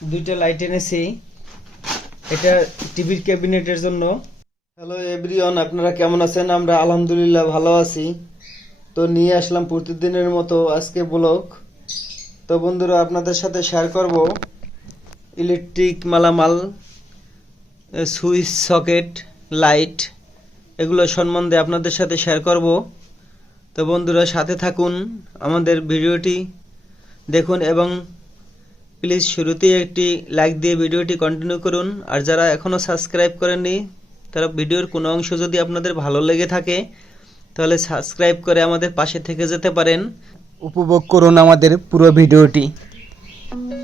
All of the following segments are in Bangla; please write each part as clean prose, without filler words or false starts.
দুইটা লাইট এনেছি, এটা টিভির ক্যাবিনেটের জন্য। হ্যালো এভরিওয়ান, আপনারা কেমন আছেন? আমরা আলহামদুলিল্লাহ ভালো আছি। তো নিয়ে আসলাম প্রতিদিনের মতো আজকে ব্লগ। তো বন্ধুরা, আপনাদের সাথে শেয়ার করব ইলেকট্রিক মালামাল, সুইচ, সকেট, লাইট, এগুলো সম্বন্ধে আপনাদের সাথে শেয়ার করব। তো বন্ধুরা, সাথে থাকুন, আমাদের ভিডিওটি দেখুন এবং প্লিজ শুরুতেই একটি লাইক দিয়ে ভিডিওটি কন্টিনিউ করুন। আর যারা এখনও সাবস্ক্রাইব করেননি, তারা ভিডিওর কোনো অংশ যদি আপনাদের ভালো লেগে থাকে তাহলে সাবস্ক্রাইব করে আমাদের পাশে থেকে যেতে পারেন। উপভোগ করুন আমাদের পুরো ভিডিওটি।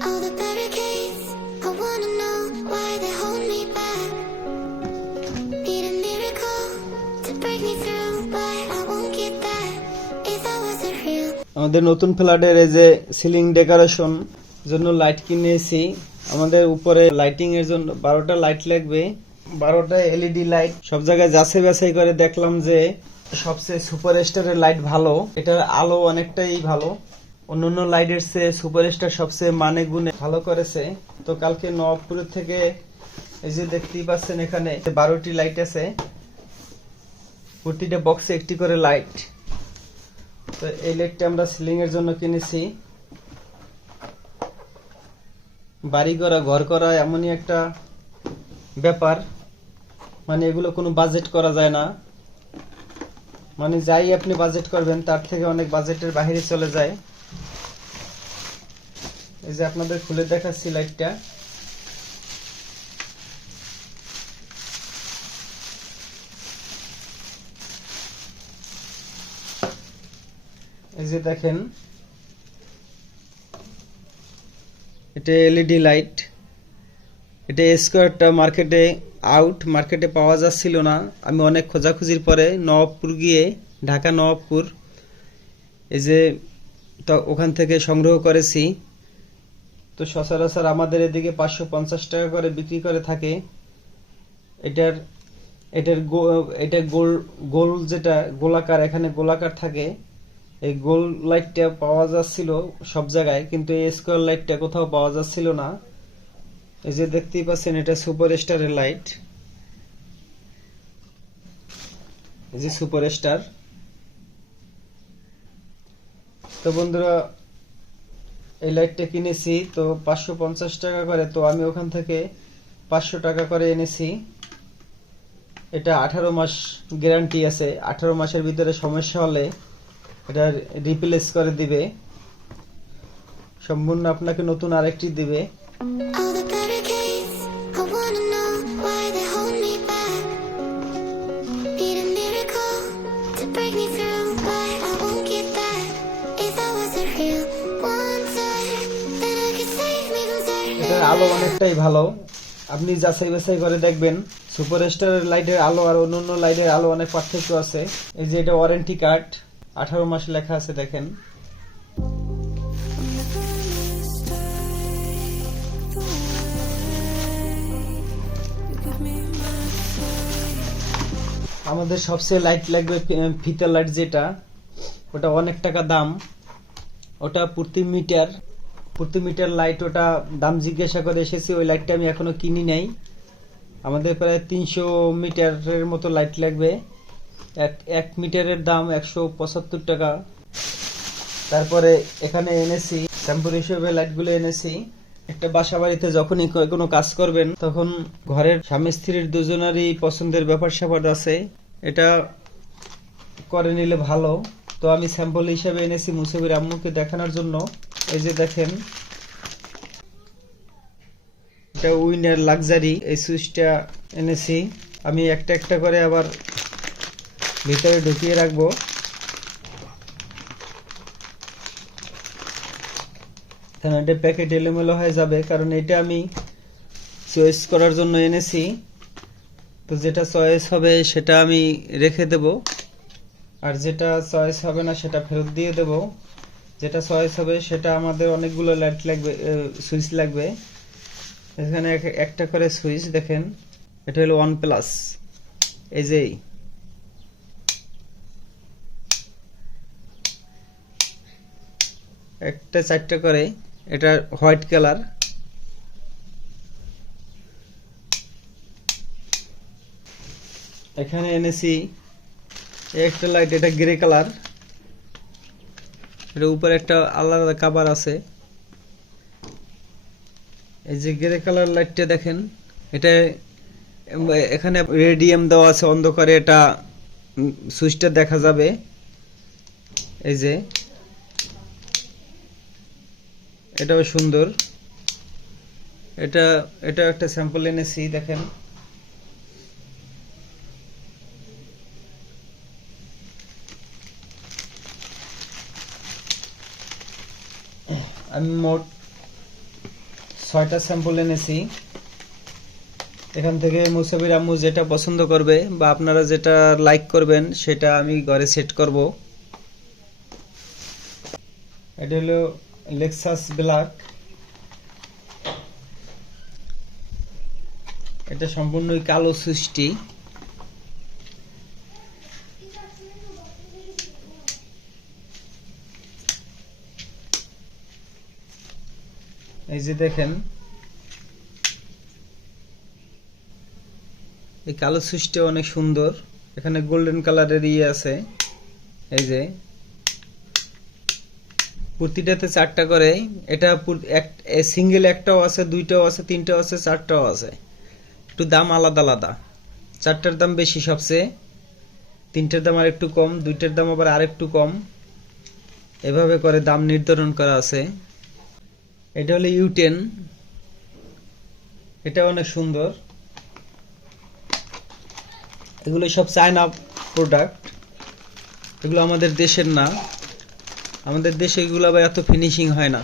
All the barricades, I wanna know why they hold me back. Need a miracle to break me through, but I won't get that if that wasn't real. আমাদের নতুন ফ্ল্যাটের এই যে সিলিং ডেকোরেশন জন্য লাইট কিনেছি। আমাদের উপরে লাইটিং এর জন্য 12টা লাইট লাগবে, 12টা এলইডি লাইট। সব জায়গায় যাচাই বাছাই করে দেখলাম যে সবচেয়ে সুপার স্টারের লাইট ভালো, এটার আলো অনেকটাই ভালো। অন্যান্য লাইটের চেয়ে সুপার স্টার সবচেয়ে মানে গুণে ভালো করেছে। তো কালকে নবাবপুরের থেকে এই যে দেখতেই পাচ্ছেন, এখানে 12টি লাইট আছে, প্রতিটা বক্সে একটি করে লাইট। তো এই লাইটটা আমরা সিলিং এর জন্য কিনেছি। বাড়ি করা, ঘর করা এমনই একটা ব্যাপার, মানে এগুলো কোনো বাজেট করা যায় না। মানে যাই আপনি বাজেট করবেন তার থেকে অনেক বাজেটের বাইরে চলে যায়। এই যে আপনাদের খুলে দেখাচ্ছি লাইটটা। এই যে দেখেন, এটা এলইডি লাইট। এটা স্কোয়ারটা মার্কেটে পাওয়া যাচ্ছিল না। আমি অনেক খোঁজাখুঁজির পরে নবাবপুর গিয়ে, ঢাকা নবাবপুর, এই যে তো ওখান থেকে সংগ্রহ করেছি। তো সচরাচর আমাদের এদিকে 550 টাকা করে বিক্রি করে থাকে। এটার এটা গোল যেটা গোলাকার, এখানে গোলাকার থাকে। এই গোল লাইটটা পাওয়া যাচ্ছিল সব জায়গায়, কিন্তু এই স্কোয়ার লাইটটা কোথাও পাওয়া যাচ্ছিল না। এই যে দেখতেই পাচ্ছেন, এটা সুপার স্টারের লাইট। এই যে সুপার স্টার। তো বন্ধুরা, এই লাইটটা কিনেছি তো 550 টাকা করে। তো আমি ওখান থেকে 500 টাকা করে এনেছি। এটা 18 মাস গ্যারান্টি আছে। 18 মাসের ভিতরে সমস্যা হলে এটা রিপ্লেস করে দিবে, সম্পূর্ণ আপনাকে নতুন আরেকটি দিবে। All the barricades, I wanna know why they hold me back. Need a miracle to break me through, but I won't get that if that wasn't real. One touch, then I could save me from turning. এটার আলো অনেকটাই ভালো, আপনি যাচাই বাছাই করে দেখবেন। সুপার স্টারের লাইটের আলো আর অন্যান্য লাইটের আলো অনেক পার্থক্য আছে। এই যে এটা ওয়ারেন্টি কার্ড, 18 মাস লেখা আছে, দেখেন। আমাদের সবচেয়ে লাইট লাগবে ফিতা লাইট, যেটা ওটা অনেক টাকা দাম। ওটা প্রতি মিটার লাইট, ওটা দাম জিজ্ঞাসা করে এসেছি। ওই লাইটটা আমি এখনো কিনি নাই। আমাদের প্রায় 300 মিটারের মতো লাইট লাগবে। এক মিটারের দাম 175 টাকা। তারপরে এখানে এনেছি স্যাম্পল হিসেবে লাইটগুলো এনেছি। একটা বাসা বাড়িতে যখনই কোনো কাজ করবেন, তখন ঘরের স্বামী স্ত্রীর দুজনেরই পছন্দের ব্যাপার স্যাপার আছে, এটা করে নিলে ভালো। তো আমি স্যাম্পল হিসেবে এনেছি মুসাফির আম্মুকে দেখানোর জন্য। এই যে দেখেন, এটা উইনার লাক্সারি। এই সুইচটা এনেছি আমি, একটা একটা করে আবার ভিতরে ঢুকিয়ে রাখবো। কারণ এটা প্যাকেট এলোমেলো হয়ে যাবে, কারণ এটা আমি চয়েস করার জন্য এনেছি। তো যেটা চয়েস হবে সেটা আমি রেখে দেব, আর যেটা চয়েস হবে না সেটা ফেরত দিয়ে দেব। যেটা চয়েস হবে সেটা আমাদের অনেকগুলো লাইট লাগবে, সুইচ লাগবে। এখানে একটা করে সুইচ দেখেন, এটা হলো 1+। এই যে একটা 4টা করে, এটা হোয়াইট কালার। এখানে এনেছি একটা লাইট, এটা গ্রে কালার, এর উপরে একটা আলাদা কভার আছে। এই যে গ্রে কালার লাইটটা দেখেন, এটা এখানে রেডিয়াম দেওয়া আছে, অন্ধকারে এটা সুইচটা দেখা যাবে। এই যে এটাও সুন্দর। এটা এটা একটা স্যাম্পল এনেছি, দেখেন। আমি মোট 6টা স্যাম্পল এনেছি। এখান থেকে মুসাফির আম্মু যেটা পছন্দ করবে বা আপনারা যেটা লাইক করবেন সেটা আমি ঘরে সেট করব। এটা হলো লেক্সাস ব্ল্যাক। এটা সম্পূর্ণই কালো সুইচটি। এই যে দেখেন, এই কালো সুইচটা অনেক সুন্দর। এখানে গোল্ডেন কালারের আছে। এই যে প্রতিটাতে 4টা করে। এটা সিঙ্গেল একটাও আছে, 2টাও আছে, 3টাও আছে, 4টাও আছে। একটু দাম আলাদা আলাদা। 4টার দাম বেশি সবচেয়ে, 3টার দাম আর একটু কম, 2টার দাম আবার আর একটু কম। এভাবে করে দাম নির্ধারণ করা আছে। এটা হলো U10। এটা অনেক সুন্দর। এগুলো সব চায়না প্রোডাক্ট, এগুলো আমাদের দেশের না। আমাদের দেশে এগুলো আবার এত ফিনিশিং হয় না।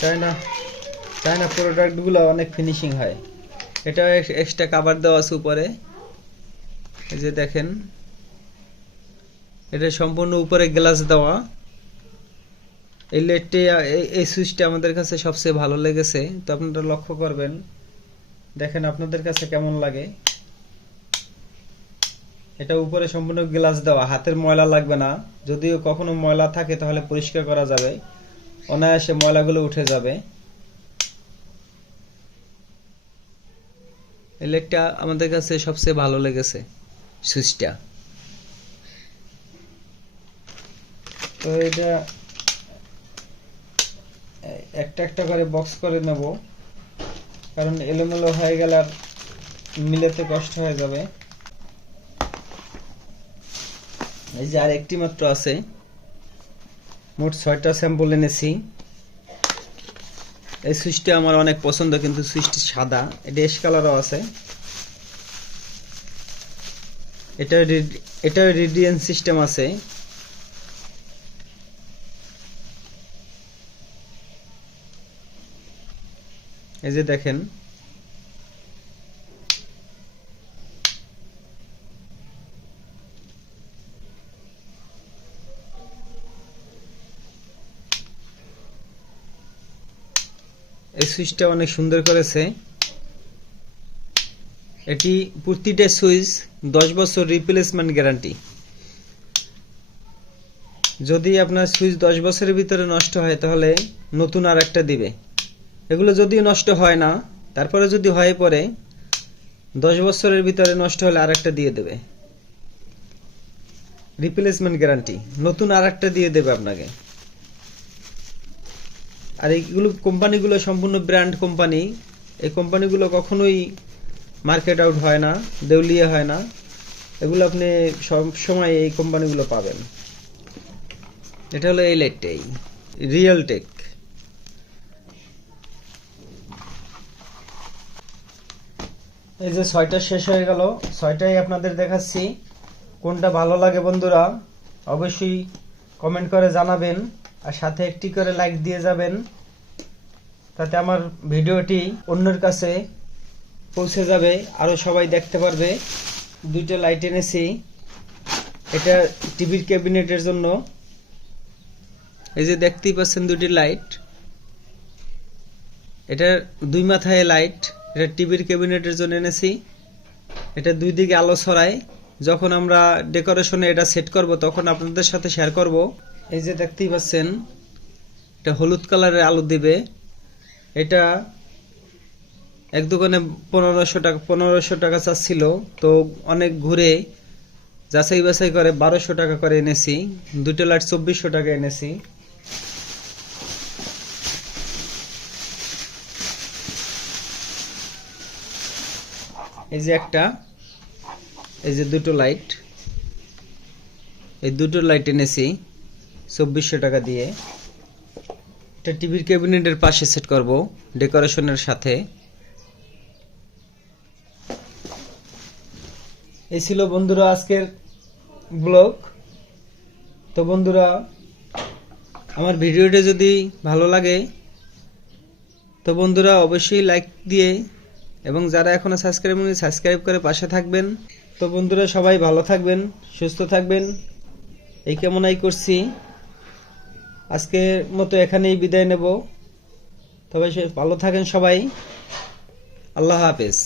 চায়না প্রোডাক্টগুলো অনেক ফিনিশিং হয়। এটা এক্সট্রা কভার দেওয়া আছে উপরে। এই যে দেখেন, এটা সম্পূর্ণ উপরে গ্লাস দেওয়া। এই লাইটটি, এই সুইচটা আমাদের কাছে সবচেয়ে ভালো লেগেছে। তো আপনারা লক্ষ্য করবেন, দেখেন আপনাদের কাছে কেমন লাগে। এটা উপরে সম্পূর্ণ গ্লাস দেওয়া, হাতের ময়লা লাগবে না। যদিও কখনো ময়লা থাকে তাহলে পরিষ্কার করা যাবে, অনায়াসে ময়লাগুলো উঠে যাবে। এই লাইটটা আমাদের কাছে সবচেয়ে ভালো লেগেছে, সুইচটা। তো এটা একটা একটা করে বক্স করে নেব, কারণ এলোমেলো হয়ে গেলে আর মিলাতে কষ্ট হয়ে যাবে। এই যে আর একটি মাত্র আছে। মোট 6টা স্যাম্পল এনেছি। এই সুইচটা আমার অনেক পছন্দ, কিন্তু সুইচটি সাদা। এটা এস কালারও আছে। এটা রেডিয়েন্ট সিস্টেম আছে। এই যে দেখেন, এই সুইচটা অনেক সুন্দর করেছে। এটি প্রতিটা সুইচ 10 বছর রিপ্লেসমেন্ট গ্যারান্টি। যদি আপনার সুইচ 10 বছরের ভিতরে নষ্ট হয় তাহলে নতুন আর একটা দিবে। এগুলো যদিও নষ্ট হয় না, তারপরে যদি হয়ে পড়ে 10 বছরের ভিতরে নষ্ট হলে আর একটা দিয়ে দেবে। রিপ্লেসমেন্ট গ্যারান্টি, নতুন আর একটা দিয়ে দেবে আপনাকে। আর এইগুলো কোম্পানিগুলো সম্পূর্ণ ব্র্যান্ড কোম্পানি। এই কোম্পানিগুলো কখনোই মার্কেট আউট হয় না, দেউলিয়া হয় না। এগুলো আপনি সব সময় এই কোম্পানিগুলো পাবেন। এটা হলো এই লাইটটাই, রিয়েল টেক। এই যে 6টা শেষ হয়ে গেল, 6টাই আপনাদের দেখাচ্ছি। কোনটা ভালো লাগে বন্ধুরা অবশ্যই কমেন্ট করে জানাবেন, আর সাথে একটি করে লাইক দিয়ে যাবেন, তাতে আমার ভিডিওটি অন্যের কাছে পৌঁছে যাবে, আরো সবাই দেখতে পারবে। 2টা লাইট এনেছি, এটা টিভির ক্যাবিনেটের জন্য। এই যে দেখতেই পাচ্ছেন 2টি লাইট। এটা 2 মাথায় লাইট। এটা টিভির ক্যাবিনেটের জন্য এনেছি। এটা 2 দিকে আলো ছড়ায়। যখন আমরা ডেকোরেশনে এটা সেট করব তখন আপনাদের সাথে শেয়ার করব। এই যে দেখতেই পাচ্ছেন, এটা হলুদ কালারের আলো দিবে। এটা এক দোকানে 1500 টাকা চাচ্ছিল, তো অনেক ঘুরে যাচাই বাছাই করে 1200 টাকা করে এনেছি। দুটো লাইট 2400 টাকা এনেছি। এই যে একটা, এই যে দুটো লাইট, এই দুটো লাইট এনেছি 2400 টাকা দিয়ে। এটা টিভির ক্যাবিনেটের পাশে সেট করব ডেকোরেশনের সাথে। এই ছিল বন্ধুরা আজকের ব্লগ। তো বন্ধুরা, আমার ভিডিওটা যদি ভালো লাগে তো বন্ধুরা অবশ্যই লাইক দিয়ে, এবং যারা এখনো সাবস্ক্রাইব করে পাশে থাকবেন। তো বন্ধুরা সবাই ভালো থাকবেন, সুস্থ থাকবেন, এই কামনাই করছি। আজকের মতো এখানেই বিদায় নেব। তবে ভালো থাকেন সবাই। আল্লাহ হাফেজ।